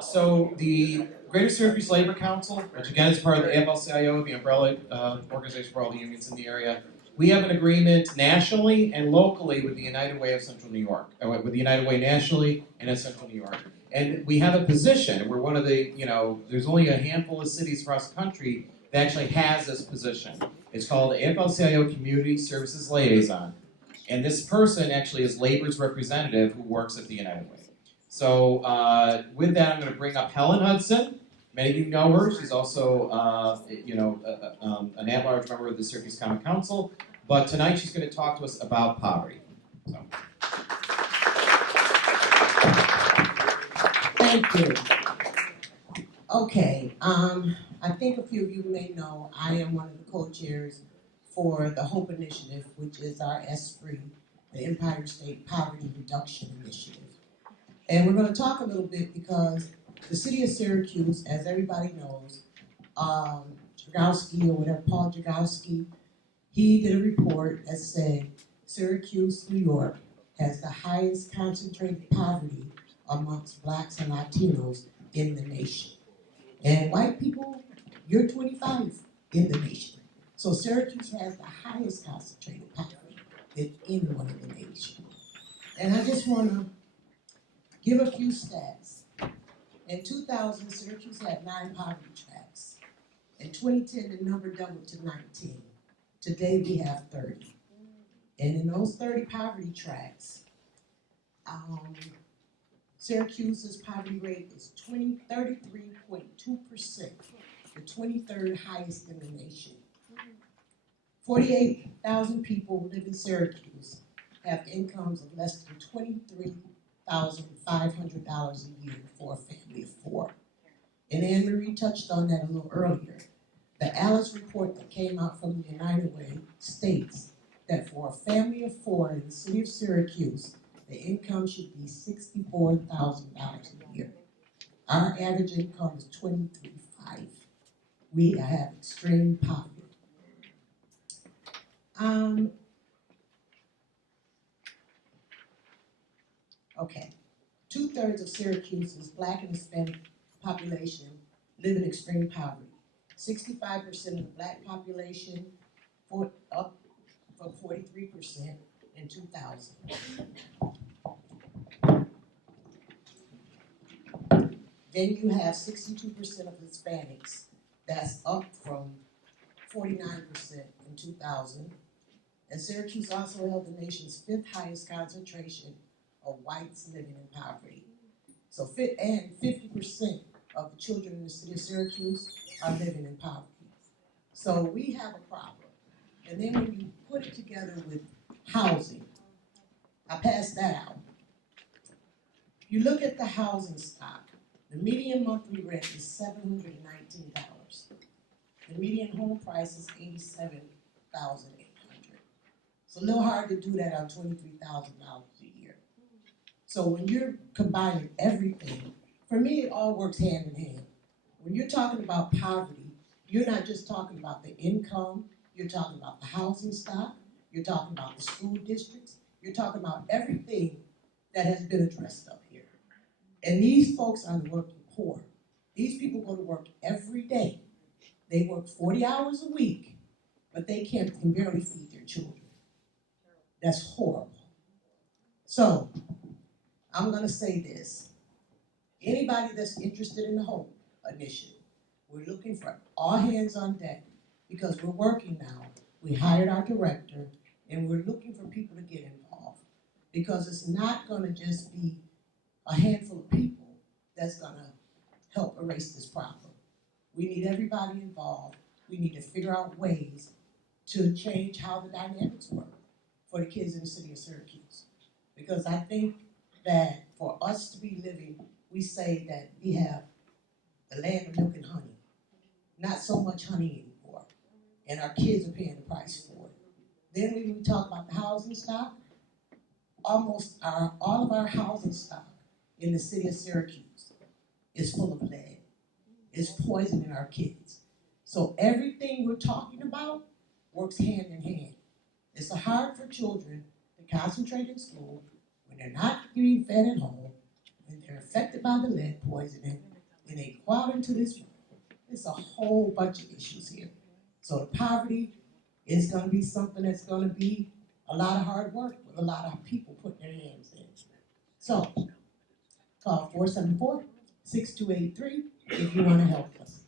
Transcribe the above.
So the Greater Syracuse Labor Council, which again is part of the AFL-CIO, the umbrella organization for all the unions in the area, we have an agreement nationally and locally with the United Way of Central New York, with the United Way nationally and in Central New York. And we have a position. We're one of the, there's only a handful of cities across the country that actually has this position. It's called AFL-CIO Community Services Liaison. And this person actually is labor's representative who works at the United Way. So with that, I'm going to bring up Helen Hudson. Many of you know her. She's also, an at-large member of the Syracuse Common Council. But tonight she's going to talk to us about poverty. So. Thank you. Okay, I think a few of you may know I am one of the co-chairs for the HOPE Initiative, which is our ESPRI, the Empire State Poverty Reduction Initiative. And we're going to talk a little bit because the city of Syracuse, as everybody knows, Dragowski or whatever, Paul Dragowski, he did a report that said Syracuse, New York, has the highest concentrated poverty amongst blacks and Latinos in the nation. And white people, you're 25 in the nation. So Syracuse has the highest concentrated poverty than anyone in the nation. And I just want to give a few stats. In 2000, Syracuse had 9 poverty tracks. In 2010, the number doubled to 19. Today, we have 30. And in those 30 poverty tracks, Syracuse's poverty rate is 33.2%, the 23rd highest in the nation. 48,000 people who live in Syracuse have incomes of less than $23,500 a year for a family of 4. And Anne Marie touched on that a little earlier. The Alice report that came out from the United Way states that for a family of 4 in the city of Syracuse, the income should be $64,000 a year. Our average income is $23,500. We have extreme poverty. Okay, 2/3 of Syracuse's Black and Hispanic population live in extreme poverty. 65% of the Black population, up from 43% in 2000. Then you have 62% of Hispanics, that's up from 49% in 2000. And Syracuse also held the nation's 5th highest concentration of whites living in poverty. So 50% of the children in the city of Syracuse are living in poverty. So we have a problem. And then when you put it together with housing, I passed that out. You look at the housing stock, the median monthly rent is $719. The median home price is $87,800. It's a little hard to do that on $23,000 a year. So when you're combining everything, for me it all works hand in hand. When you're talking about poverty, you're not just talking about the income, you're talking about the housing stock, you're talking about the school districts, you're talking about everything that has been addressed up here. And these folks are the working poor. These people go to work every day. They work 40 hours a week, but they can barely feed their children. That's horrible. So, I'm going to say this. Anybody that's interested in the HOPE initiative, we're looking for all hands on deck because we're working now. We hired our director, and we're looking for people to get involved because it's not going to just be a handful of people that's going to help erase this problem. We need everybody involved. We need to figure out ways to change how the dynamics work for the kids in the city of Syracuse. Because I think that for us to be living, we say that we have the land of milk and honey. Not so much honey anymore. And our kids are paying the price for it. Then when we talk about the housing stock, all of our housing stock in the city of Syracuse is full of lead. It's poisoning our kids. So everything we're talking about works hand in hand. It's hard for children to concentrate in school when they're not being fed at home, and they're affected by the lead poisoning, and they go out into this room. It's a whole bunch of issues here. So the poverty is gonna be something that's gonna be a lot of hard work with a lot of people putting their hands in. So, call 474-6283 if you wanna help us.